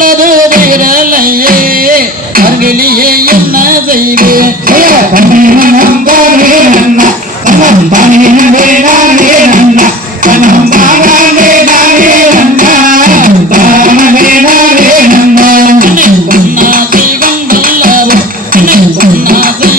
பொழுது வீரலையே அருகிலேயே என்ன செய்வேன் பொன்னாசை